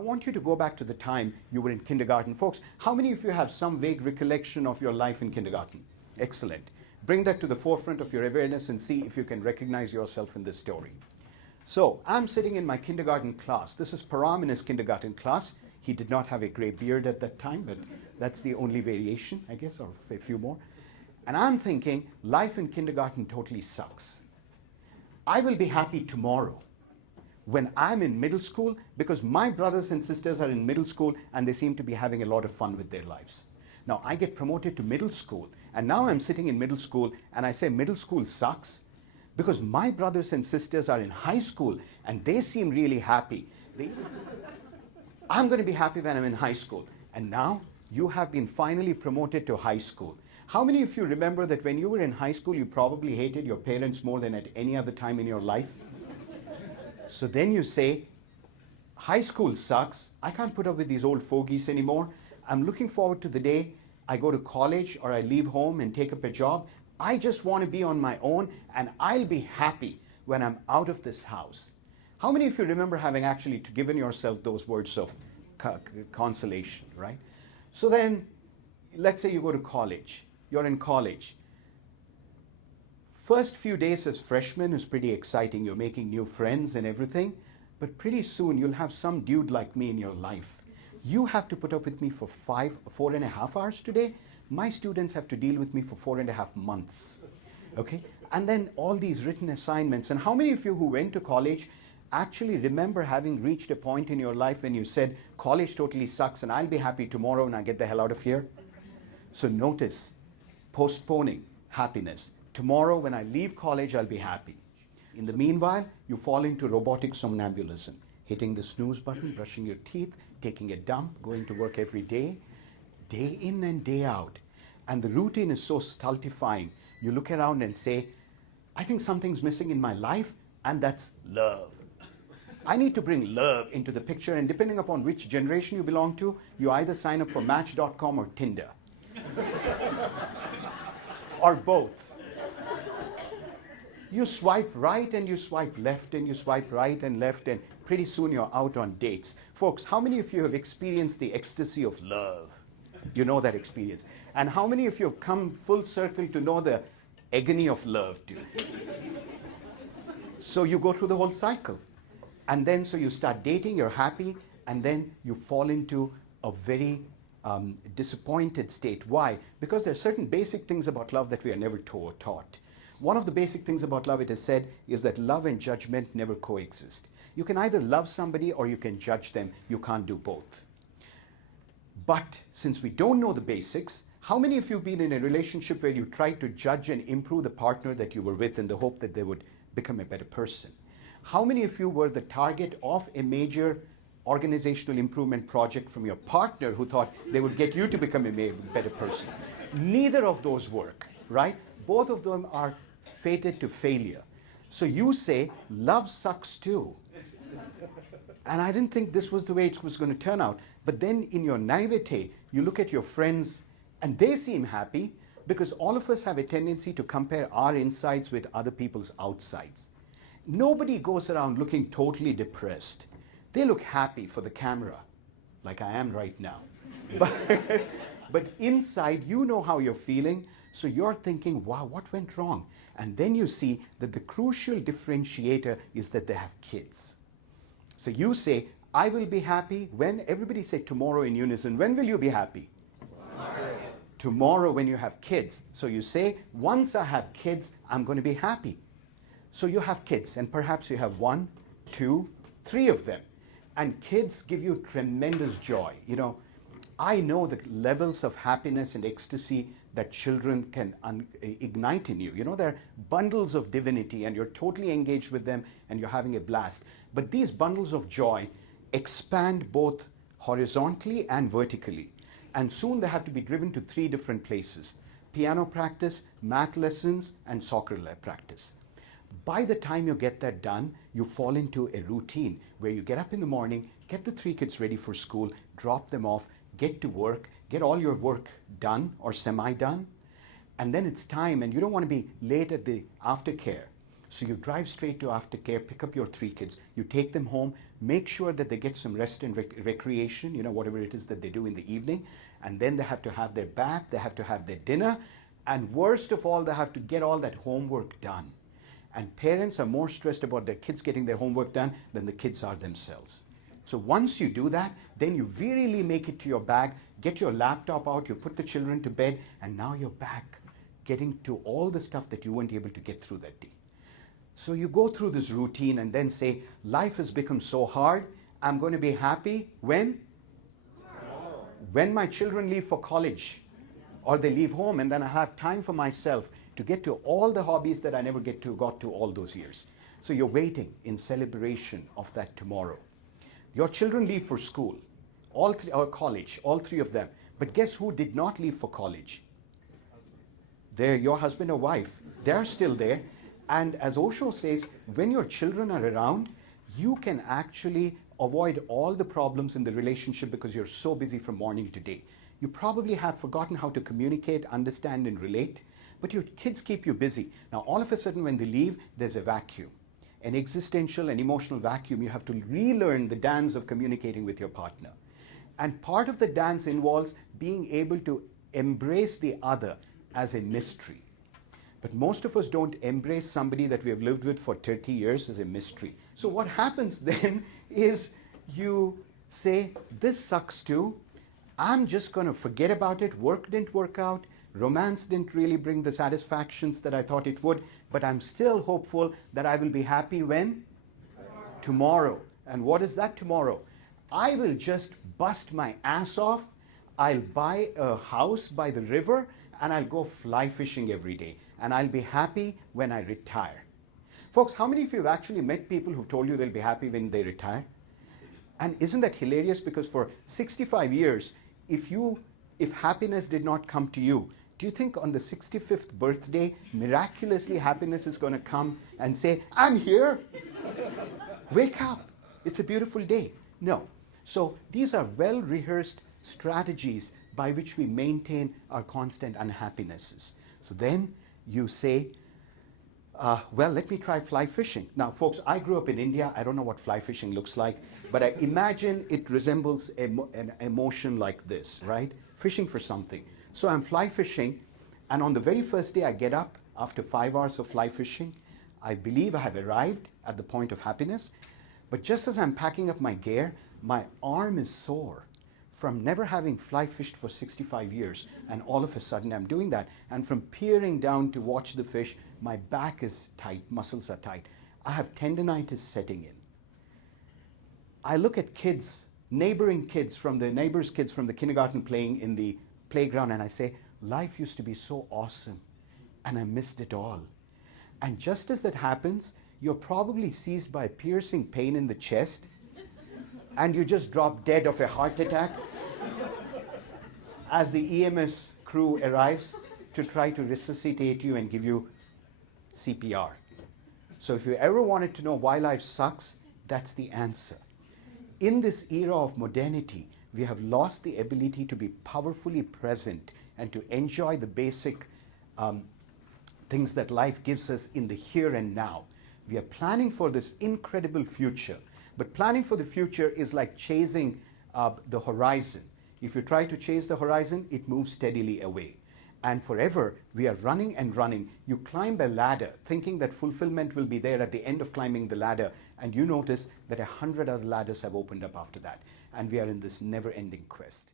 want you to go back to the time you were in kindergarten. Folks, how many of you have some vague recollection of your life in kindergarten? Excellent. Bring that to the forefront of your awareness and see if you can recognize yourself in this story. So, I'm sitting in my kindergarten class. This is Param in his kindergarten class. He did not have a gray beard at that time, but that's the only variation, I guess, or a few more. And I'm thinking, life in kindergarten totally sucks. I will be happy tomorrow when I'm in middle school because my brothers and sisters are in middle school and they seem to be having a lot of fun with their lives. Now, I get promoted to middle school, and now I'm sitting in middle school and I say middle school sucks because my brothers and sisters are in high school and they seem really happy. I'm going to be happy when I'm in high school. And now you have been finally promoted to high school. How many of you remember that when you were in high school, you probably hated your parents more than at any other time in your life? So then you say, high school sucks. I can't put up with these old fogies anymore. I'm looking forward to the day I go to college or I leave home and take up a job. I just want to be on my own and I'll be happy when I'm out of this house. How many of you remember having actually given yourself those words of consolation, right? So then, let's say you go to college. You're in college. First few days as freshmen is pretty exciting. You're making new friends and everything. But pretty soon you'll have some dude like me in your life. You have to put up with me for 4.5 hours today. My students have to deal with me for 4.5 months. Okay? And then all these written assignments. And how many of you who went to college actually remember having reached a point in your life when you said, college totally sucks and I'll be happy tomorrow when I get the hell out of here? So notice, postponing happiness. Tomorrow when I leave college, I'll be happy. In the meanwhile, you fall into robotic somnambulism, hitting the snooze button, brushing your teeth, taking a dump, going to work every day in and day out. And the routine is so stultifying. You look around and say, I think something's missing in my life, and that's love. I need to bring love into the picture, and depending upon which generation you belong to, you either sign up for Match.com or Tinder. Or both. You swipe right and you swipe left and you swipe right and left, and pretty soon you're out on dates. Folks, how many of you have experienced the ecstasy of love? You know that experience. And how many of you have come full circle to know the agony of love too? So you go through the whole cycle. And then so you start dating, you're happy, and then you fall into a very disappointed state. Why? Because there are certain basic things about love that we are never taught. One of the basic things about love, it is said, is that love and judgment never coexist. You can either love somebody or you can judge them. You can't do both. But since we don't know the basics, how many of you have been in a relationship where you tried to judge and improve the partner that you were with in the hope that they would become a better person? How many of you were the target of a major organizational improvement project from your partner who thought they would get you to become a better person? Neither of those work, right? Both of them are fated to failure. So you say, love sucks too. And I didn't think this was the way it was going to turn out. But then in your naivete, you look at your friends and they seem happy because all of us have a tendency to compare our insides with other people's outsides. Nobody goes around looking totally depressed. They look happy for the camera, like I am right now. But inside, you know how you're feeling, so you're thinking, wow, what went wrong? And then you see that the crucial differentiator is that they have kids. So you say, I will be happy when? Everybody say tomorrow in unison. When will you be happy? Tomorrow when you have kids. So you say, once I have kids, I'm going to be happy. So you have kids, and perhaps you have 1, 2, 3 of them. And kids give you tremendous joy. You know, I know the levels of happiness and ecstasy that children can ignite in you. You know, they're bundles of divinity, and you're totally engaged with them, and you're having a blast. But these bundles of joy expand both horizontally and vertically. And soon they have to be driven to 3 different places: piano practice, math lessons, and soccer practice. By the time you get that done, you fall into a routine where you get up in the morning, get the 3 kids ready for school, drop them off, get to work, get all your work done or semi-done, and then it's time, and you don't want to be late at the aftercare. So you drive straight to aftercare, pick up your 3 kids, you take them home, make sure that they get some rest and recreation, whatever it is that they do in the evening, and then they have to have their bath, they have to have their dinner, and worst of all, they have to get all that homework done. And parents are more stressed about their kids getting their homework done than the kids are themselves. So once you do that, then you wearily make it to your bag, get your laptop out, you put the children to bed, and now you're back getting to all the stuff that you weren't able to get through that day. So you go through this routine and then say, life has become so hard, I'm going to be happy when? When my children leave for college or they leave home, and then I have time for myself to get to all the hobbies that I never got to all those years. So you're waiting in celebration of that tomorrow. Your children leave for school, or college, all 3 of them. But guess who did not leave for college? They're your husband or wife. They're still there. And as Osho says, when your children are around, you can actually avoid all the problems in the relationship because you're so busy from morning to day. You probably have forgotten how to communicate, understand, and relate, but your kids keep you busy. Now, all of a sudden, when they leave, there's a vacuum, an existential and emotional vacuum. You have to relearn the dance of communicating with your partner. And part of the dance involves being able to embrace the other as a mystery. But most of us don't embrace somebody that we have lived with for 30 years as a mystery. So what happens then is you say, this sucks too. I'm just going to forget about it. Work didn't work out. Romance didn't really bring the satisfactions that I thought it would. But I'm still hopeful that I will be happy when? Tomorrow. And what is that tomorrow? I will just bust my ass off. I'll buy a house by the river and I'll go fly fishing every day. And I'll be happy when I retire. Folks, how many of you have actually met people who've told you they'll be happy when they retire? And isn't that hilarious? Because for 65 years, if happiness did not come to you, do you think on the 65th birthday, miraculously happiness is going to come and say, I'm here, wake up, it's a beautiful day? No. So these are well-rehearsed strategies by which we maintain our constant unhappinesses. So then you say, well, let me try fly fishing. Now, folks, I grew up in India. I don't know what fly fishing looks like, but I imagine it resembles an emotion like this, right? Fishing for something. So I'm fly fishing, and on the very first day I get up after 5 hours of fly fishing. I believe I have arrived at the point of happiness, but just as I'm packing up my gear, my arm is sore from never having fly fished for 65 years, and all of a sudden I'm doing that. And from peering down to watch the fish, my back is tight, muscles are tight. I have tendinitis setting in. I look at kids, neighbors' kids from the kindergarten playing in the playground, and I say, life used to be so awesome, and I missed it all. And just as that happens, you're probably seized by piercing pain in the chest, and you just drop dead of a heart attack as the EMS crew arrives to try to resuscitate you and give you CPR. So if you ever wanted to know why life sucks, that's the answer. In this era of modernity, we have lost the ability to be powerfully present and to enjoy the basic things that life gives us in the here and now. We are planning for this incredible future, but planning for the future is like chasing the horizon. If you try to chase the horizon, it moves steadily away. And forever, we are running and running. You climb a ladder thinking that fulfillment will be there at the end of climbing the ladder, and you notice that 100 other ladders have opened up after that. And we are in this never-ending quest.